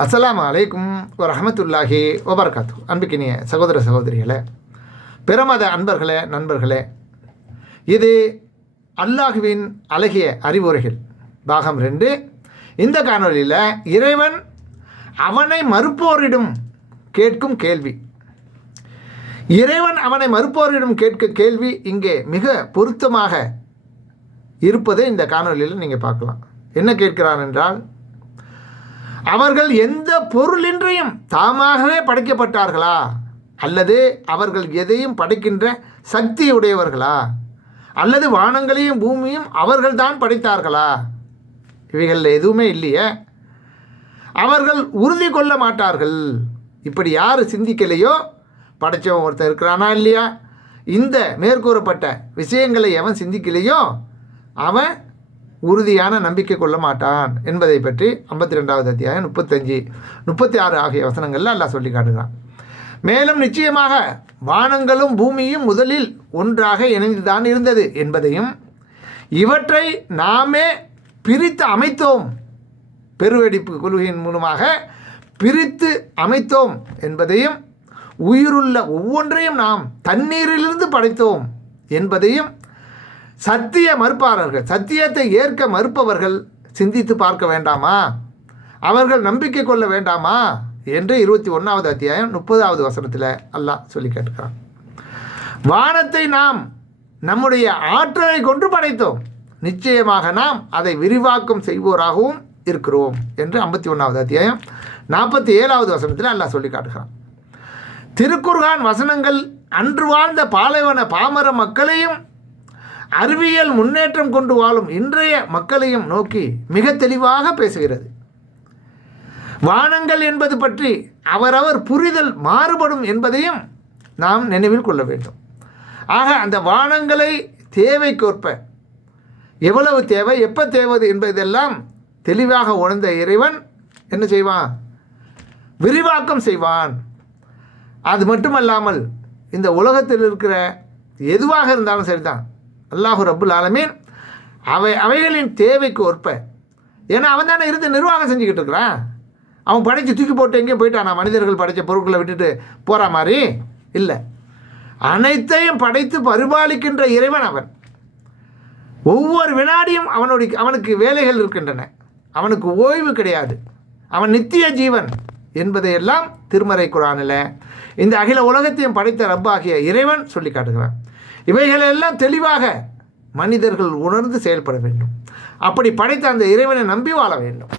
அஸ்ஸலாமு அலைக்கும் வரஹ்மத்துல்லாஹி வபரகாத்து. அன்புக்கினிய சகோதர சகோதரிகளே, பிரமத அன்பர்களே, நண்பர்களே, இது அல்லாஹுவின் அழகிய அறிவுரைகள் பாகம் 2. இந்த காணொலியில் இறைவன் அவனை மறுப்போரிடம் கேட்கும் கேள்வி. இறைவன் அவனை மறுப்போரிடம் கேட்கும் கேள்வி இங்கே மிக பொருத்தமாக இருப்பதை இந்த காணொலியில் நீங்கள் பார்க்கலாம். என்ன கேட்கிறான் என்றால், அவர்கள் எந்த பொருளின்றையும் தாமாகவே படைக்கப்பட்டார்களா, அல்லது அவர்கள் எதையும் படைக்கின்ற சக்தியுடையவர்களா, அல்லது வானங்களையும் பூமியும் அவர்கள்தான் படைத்தார்களா? இவைகளில் எதுவுமே இல்லையே. அவர்கள் உறுதி கொள்ள மாட்டார்கள். இப்படி யார் சிந்திக்கலையோ, படைத்தவன் ஒருத்தர் இருக்கிறானா இல்லையா, இந்த மேற்கூறப்பட்ட விஷயங்களை எவன் சிந்திக்கலையோ அவன் உறுதியான நம்பிக்கை கொள்ள மாட்டான் என்பதை பற்றி 52வது அத்தியாயம் 35, 36 ஆகிய வசனங்களில் அல்லாஹ் சொல்லி காட்டுகிறான். மேலும் நிச்சயமாக வானங்களும் பூமியும் முதலில் ஒன்றாக இணைந்துதான் இருந்தது என்பதையும், இவற்றை நாமே பிரித்து அமைத்தோம், பெருவெடிப்பு கொள்கையின் மூலமாக பிரித்து அமைத்தோம் என்பதையும், உயிருள்ள ஒவ்வொன்றையும் நாம் தண்ணீரிலிருந்து படைத்தோம் என்பதையும் சத்திய மறுப்பாளர்கள், சத்தியத்தை ஏற்க மறுப்பவர்கள் சிந்தித்து பார்க்க வேண்டாமா, அவர்கள் நம்பிக்கை கொள்ள வேண்டாமா என்று 21வது அத்தியாயம் 30வது வசனத்தில் அல்லாஹ் சொல்லி கேட்கிறான். வானத்தை நாம் நம்முடைய ஆற்றலை கொண்டு படைத்தோம், நிச்சயமாக நாம் அதை விரிவாக்கம் செய்வோராகவும் இருக்கிறோம் என்று 51வது அத்தியாயம் 47வது வசனத்தில் அல்லாஹ் சொல்லி காட்டுகிறான். திருக்குர்ஆன் வசனங்கள் அன்று வாழ்ந்த பாலைவன பாமர மக்களையும் அறிவியல் முன்னேற்றம் கொண்டு வாழும் இன்றைய மக்களையும் நோக்கி மிக தெளிவாக பேசுகிறது. வானங்கள் என்பது பற்றி அவரவர் புரிதல் மாறுபடும் என்பதையும் நாம் நினைவில் கொள்ள வேண்டும். ஆக அந்த வானங்களை தேவைக்கொற்ப எவ்வளவு தேவை, எப்போ தேவை என்பதெல்லாம் தெளிவாக உணர்ந்த இறைவன் என்ன செய்வான்? விரிவாக்கம் செய்வான். அது மட்டுமல்லாமல் இந்த உலகத்தில் இருக்கிற எதுவாக இருந்தாலும் சரிதான், அல்லாஹு ரப்புல் ஆலமீன் அவைகளின் தேவைக்கு ஒற்ப, ஏன்னா அவன் தானே இருந்து நிர்வாகம் செஞ்சுக்கிட்டு இருக்கிறான். அவன் படைத்து தூக்கி போட்டு எங்கேயும் போயிட்டானா? மனிதர்கள் படைத்த பொருட்களை விட்டுட்டு போகிற மாதிரி இல்லை. அனைத்தையும் படைத்து பரிபாலிக்கின்ற இறைவன் அவன். ஒவ்வொரு வினாடியும் அவனுக்கு வேலைகள் இருக்கின்றன. அவனுக்கு ஓய்வு கிடையாது. அவன் நித்திய ஜீவன் என்பதையெல்லாம் திருமறை குர்ஆனில் இந்த அகில உலகத்தையும் படைத்த ரப்பாகிய இறைவன் சொல்லி காட்டுகிறான். இவைகளெல்லாம் தெளிவாக மனிதர்கள் உணர்ந்து செயல்பட வேண்டும். அப்படி படைத்த அந்த இறைவனை நம்பி வாழ வேண்டும்.